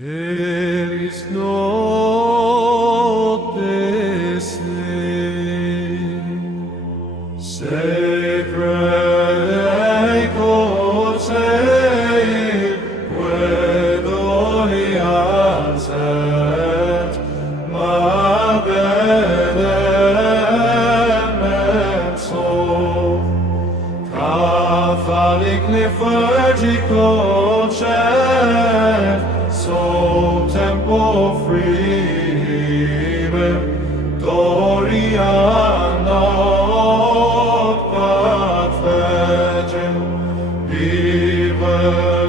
It is not the same. Sacred cose, quedoliancet, ma benemenso, Catholic liturgical chant, so tempo freebe, Doriana pat fegem, viva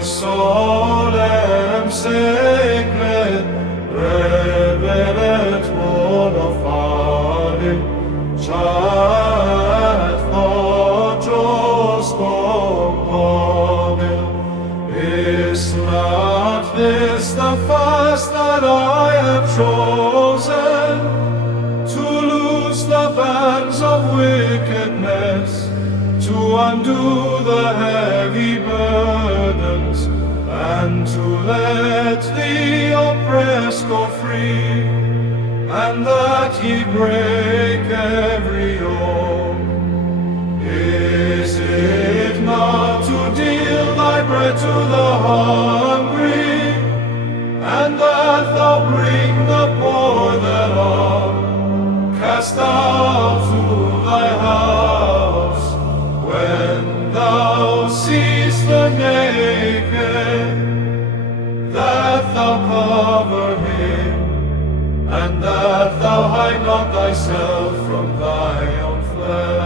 solem secret, revelet bona fide, chat fojos compobil. Is not this the fast that I have chosen, to loose the bands of wickedness, to undo the heavy burdens, and to let the oppressed go free, and that ye break every yoke? Is it not to deal thy bread to the hungry, and that thou bring the poor thereof, cast out to thy house, when thou seest the naked, that thou cover him, and that thou hide not thyself from thy own flesh?